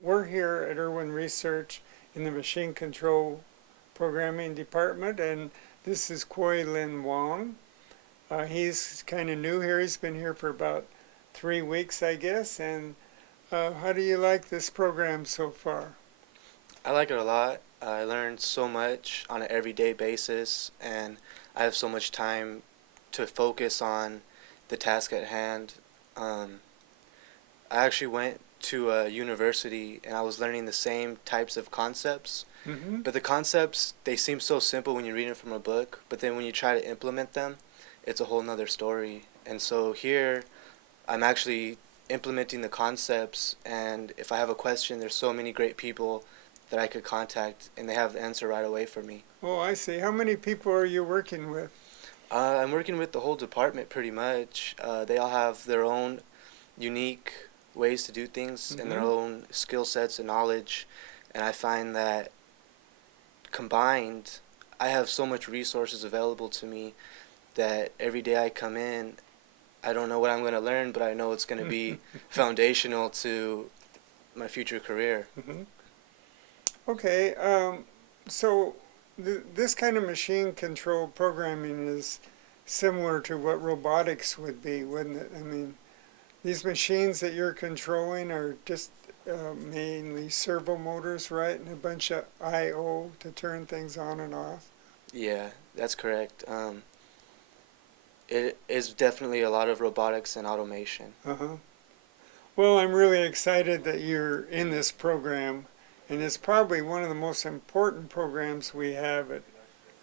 We're here at Irwin Research in the Machine Control Programming Department, and this is Lin Wong. He's kind of new here. He's been here for about 3 weeks, I guess. And how do you like this program so far? I like it a lot. I learned so much on an everyday basis, and I have so much time to focus on the task at hand. I actually went to a university and I was learning the same types of concepts, but the concepts, they seem so simple when you read them from a book, but then when you try to implement them, it's a whole nother story. And so here I'm actually implementing the concepts, and if I have a question, there's so many great people that I could contact and they have the answer right away for me. Oh, I see. How many people are you working with? I'm working with the whole department pretty much. They all have their own unique ways to do things and their own skill sets and knowledge, and I find that combined I have so much resources available to me that every day I come in, I don't know what I'm going to learn, but I know it's going to be foundational to my future career. Okay, so this kind of machine control programming is similar to what robotics would be, wouldn't it? I mean, these machines that you're controlling are just mainly servo motors, right? And a bunch of I/O to turn things on and off. Yeah, that's correct. It is definitely a lot of robotics and automation. Well, I'm really excited that you're in this program, and it's probably one of the most important programs we have at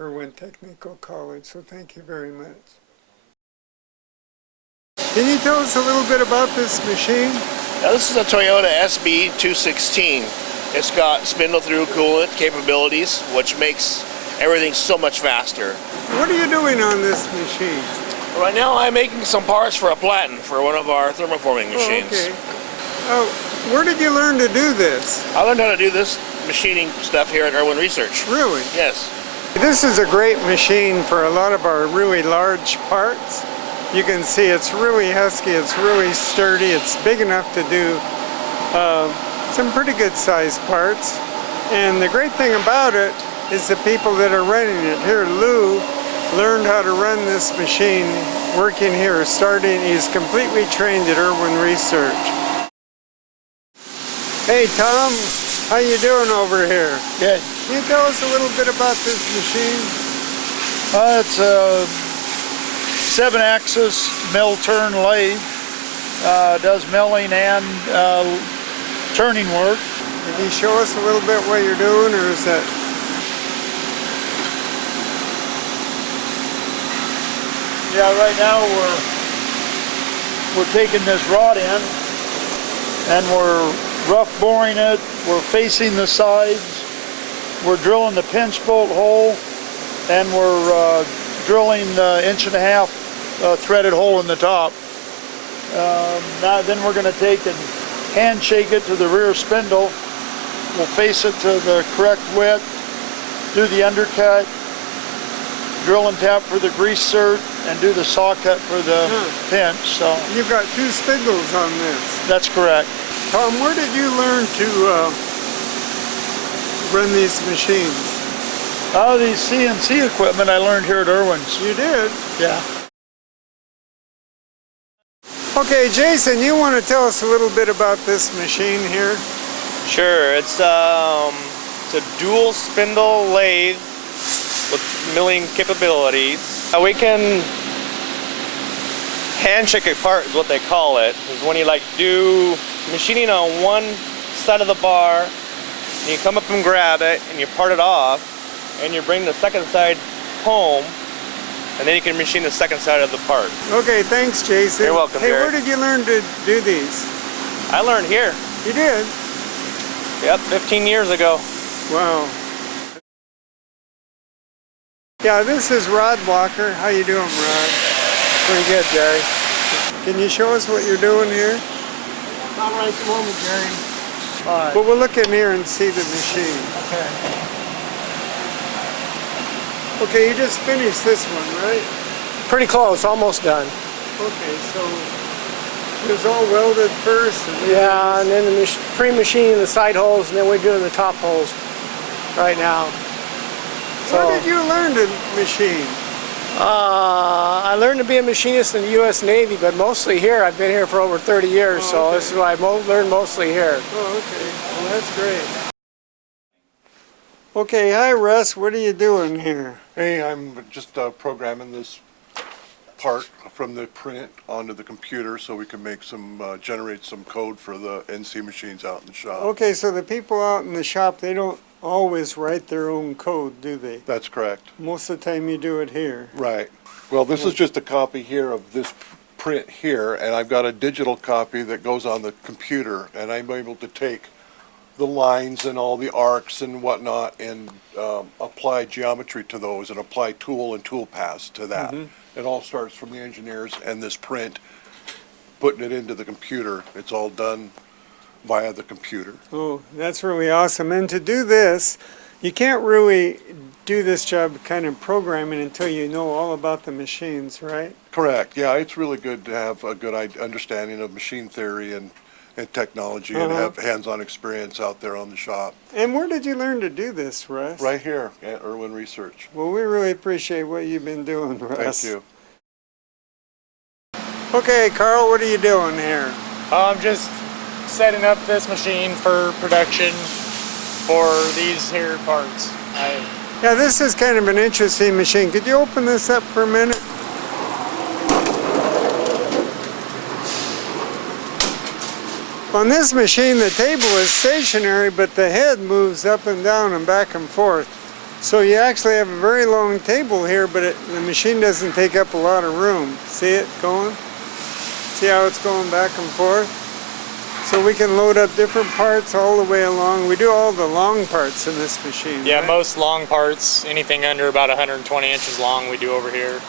Irwin Technical College, so thank you very much. Can you tell us a little bit about this machine? Now, this is a Toyota SB216. It's got spindle-through coolant capabilities, which makes everything so much faster. What are you doing on this machine? Right now, I'm making some parts for a platen for one of our thermoforming machines. Oh, okay. Where did you learn to do this? I learned how to do this machining stuff here at Irwin Research. Really? Yes. This is a great machine for a lot of our really large parts. You can see it's really husky, it's really sturdy, it's big enough to do some pretty good sized parts. And the great thing about it is the people that are running it. Here, Lou learned how to run this machine working here, he's completely trained at Irwin Research. Hey Tom, how you doing over here? Good. Can you tell us a little bit about this machine? It's a 7-axis mill turn lathe. Does milling and turning work. Can you show us a little bit what you're doing, or is that? Yeah, right now we're taking this rod in and we're rough boring it. We're facing the sides. We're drilling the pinch bolt hole, and we're drilling the 1.5-inch threaded hole in the top. Then we're going to take and hand shake it to the rear spindle. We'll face it to the correct width, do the undercut, drill and tap for the grease cert, and do the saw cut for the pinch. So You've got 2 spindles on this. that's correct. Tom, where did you learn to run these machines? These CNC equipment I learned here at Irwin's. You did? Yeah. Okay, Jason, you want to tell us a little bit about this machine here? Sure, it's a dual spindle lathe with milling capabilities. We can handshake a part is what they call it. Is when you do machining on one side of the bar, and you come up and grab it and you part it off, and you bring the second side home, and then you can machine the second side of the part. Okay, thanks, Jason. You're welcome, Hey, Jerry. where did you learn to do these? I learned here. You did? Yep, 15 years ago. Wow. Yeah, this is Rod Walker. How you doing, Rod? Pretty good, Jerry. Can you show us what you're doing here? Not right at the moment, Jerry. All right. Well, we'll look in here and see the machine. Okay. Okay, you just finished this one, right? Pretty close, almost done. Okay, so It's all welded first. And Yeah, and then the pre-machining the side holes, and then we're doing the top holes right now. So, Where did you learn to machine? I learned to be a machinist in the U.S. Navy, but mostly here. I've been here for over 30 years, Oh, so okay. this is what I learned mostly here. Oh, okay. Well, that's great. Okay, hi Russ. What are you doing here? Hey, I'm just programming this part from the print onto the computer so we can make some, generate some code for the NC machines out in the shop. Okay, so the people out in the shop, they don't always write their own code, do they? That's correct. Most of the time you do it here. Right. Well, this is just a copy here of this print here, and I've got a digital copy that goes on the computer, and I'm able to take the lines and all the arcs and whatnot and apply geometry to those and apply tool and tool paths to that. It all starts from the engineers and this print, putting it into the computer. It's all done via the computer. Oh, that's really awesome. And to do this, you can't really do this job kind of programming until you know all about the machines, right? Correct. Yeah, it's really good to have a good understanding of machine theory and technology and have hands-on experience out there on the shop. And where did you learn to do this, Russ? Right here at Irwin Research. Well, we really appreciate what you've been doing, Russ. Thank you. Okay, Carl, what are you doing here? I'm just setting up this machine for production for these here parts. Yeah, this is kind of an interesting machine. Could you open this up for a minute? On this machine, the table is stationary, but the head moves up and down and back and forth. So you actually have a very long table here, but the machine doesn't take up a lot of room. See it going? See how it's going back and forth? So we can load up different parts all the way along. We do all the long parts in this machine. Yeah, right? most long parts, anything under about 120 inches long, we do over here.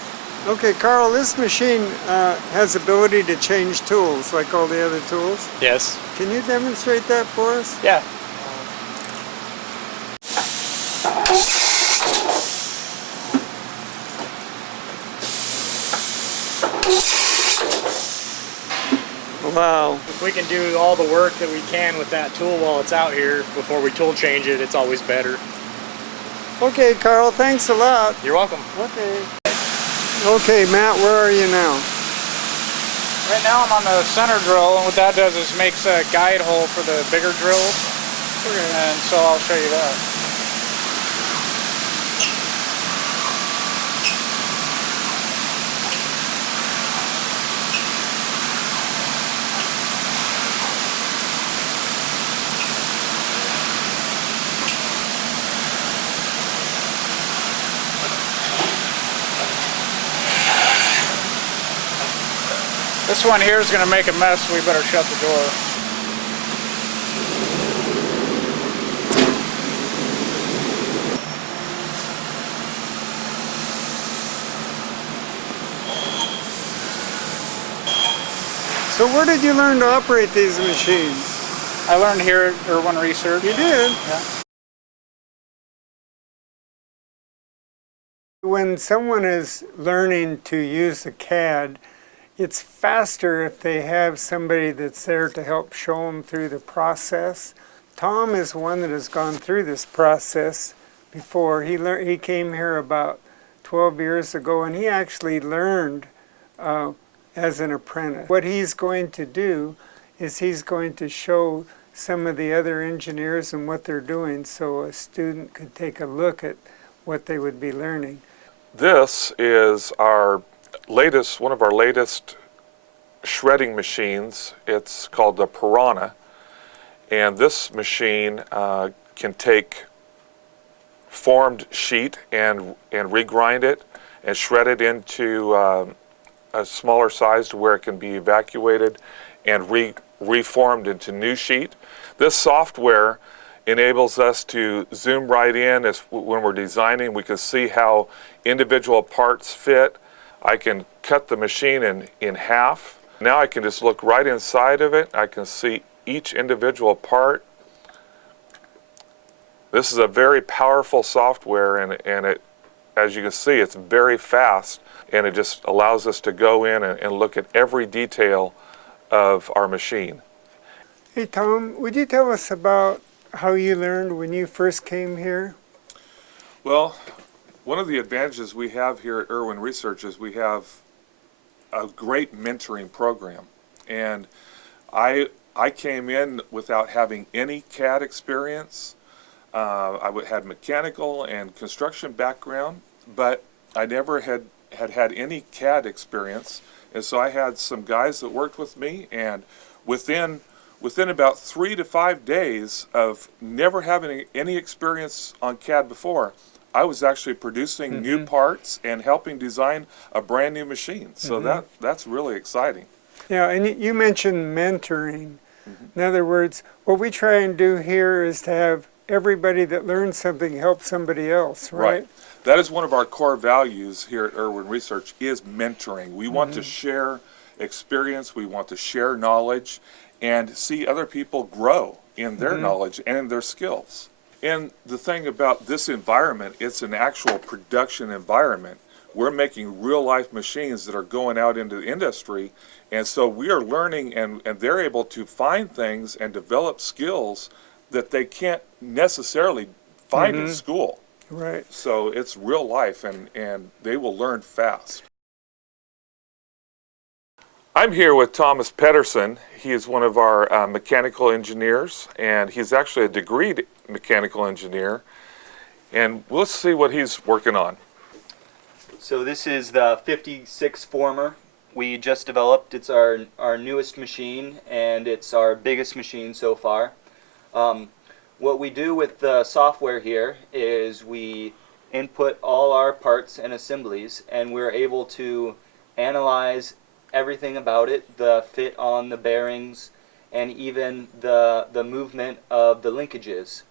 Okay, Carl, this machine has ability to change tools like all the other tools. Yes. Can you demonstrate that for us? Yeah. Wow. If we can do all the work that we can with that tool while it's out here before we tool change it, it's always better. Okay, Carl, thanks a lot. You're welcome. Okay. Okay, Matt, where are you now? Right now I'm on the center drill, and what that does is makes a guide hole for the bigger drills. And so I'll show you that. This one here is going to make a mess, so we better shut the door. So where did you learn to operate these machines? I learned here at Irwin Research. You did? Yeah. When someone is learning to use a CAD, it's faster if they have somebody that's there to help show them through the process. Tom is one that has gone through this process before. He came here about 12 years ago, and he actually learned as an apprentice. What he's going to do is he's going to show some of the other engineers and what they're doing so a student could take a look at what they would be learning. This is our latest, one of our latest shredding machines. It's called the Piranha, and this machine can take formed sheet and regrind it and shred it into a smaller size to where it can be evacuated and reformed into new sheet. This software enables us to zoom right in when we're designing. We can see how individual parts fit. I can cut the machine in half. Now I can just look right inside of it. I can see each individual part. This is a very powerful software, and it, as you can see, it's very fast, and it just allows us to go in and look at every detail of our machine. Hey Tom, would you tell us about how you learned when you first came here? Well, one of the advantages we have here at Irwin Research is we have a great mentoring program. And I came in without having any CAD experience. I had mechanical and construction background, but I never had any CAD experience. And so I had some guys that worked with me, and within about 3 to 5 days of never having any experience on CAD before, I was actually producing new parts and helping design a brand new machine. So that's really exciting. Yeah, and you mentioned mentoring. In other words, what we try and do here is to have everybody that learns something help somebody else, right? That is one of our core values here at Irwin Research is mentoring. We want to share experience, we want to share knowledge, and see other people grow in their knowledge and in their skills. And the thing about this environment, it's an actual production environment. We're making real life machines that are going out into the industry, and so we are learning, and they're able to find things and develop skills that they can't necessarily find in school. Right. So it's real life, and they will learn fast. I'm here with Thomas Pederson. He is one of our mechanical engineers, and he's actually a degreed mechanical engineer. And we'll see what he's working on. So this is the 56 former we just developed. It's our newest machine, and it's our biggest machine so far. What we do with the software here is we input all our parts and assemblies, and we're able to analyze everything about it, the fit on the bearings, and even the movement of the linkages.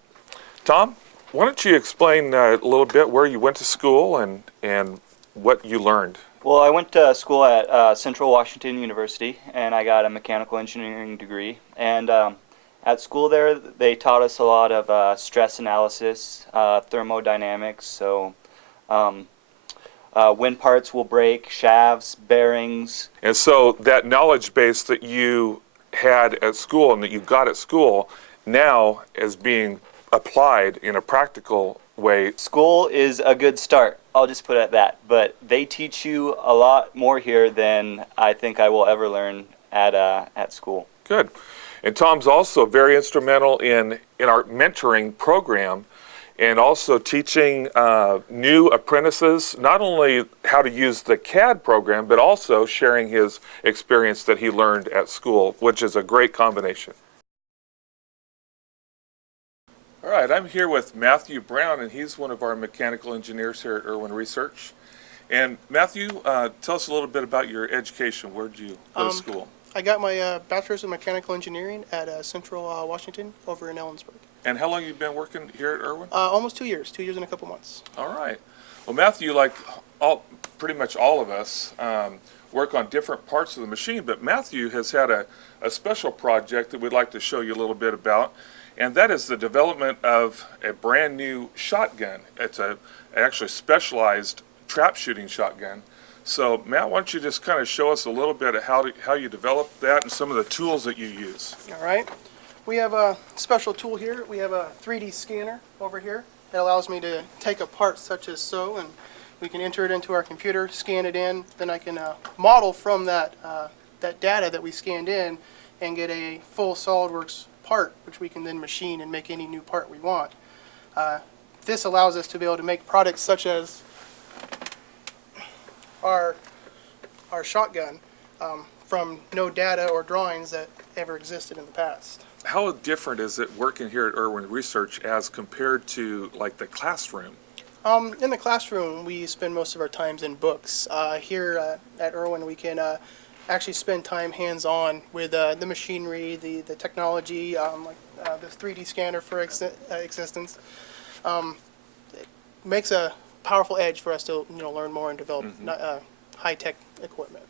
Tom, why don't you explain a little bit where you went to school and what you learned? Well, I went to school at Central Washington University, and I got a mechanical engineering degree. And at school there, they taught us a lot of stress analysis, thermodynamics, so when parts will break, shafts, bearings. And so that knowledge base that you had at school and that you got at school now is being applied in a practical way. School is a good start, I'll just put it at that, but they teach you a lot more here than I think I will ever learn at school. Good. And Tom's also very instrumental in our mentoring program, and also teaching new apprentices not only how to use the CAD program, but also sharing his experience that he learned at school, which is a great combination. All right, I'm here with Matthew Brown, and he's one of our mechanical engineers here at Irwin Research. And Matthew, tell us a little bit about your education. Where did you go to school? I got my bachelor's in mechanical engineering at Central Washington over in Ellensburg. And how long have you been working here at Irwin? Almost 2 years, 2 years and a couple months. All right. Well, Matthew, like pretty much all of us, work on different parts of the machine, but Matthew has had a special project that we'd like to show you a little bit about, and that is the development of a brand new shotgun. It's an actually specialized trap shooting shotgun. So, Matt, why don't you just kind of show us a little bit of how you developed that and some of the tools that you use. All right. We have a special tool here. We have a 3D scanner over here that allows me to take a part such as so, and we can enter it into our computer, scan it in, then I can model from that data that we scanned in and get a full SolidWorks part, which we can then machine and make any new part we want. This allows us to be able to make products such as our shotgun from no data or drawings that ever existed in the past. How different is it working here at Irwin Research as compared to like the classroom? In the classroom, we spend most of our times in books. Here at Irwin, we can actually spend time hands-on with the machinery, the technology, like the 3D scanner for existence. It makes a powerful edge for us to learn more and develop high-tech equipment.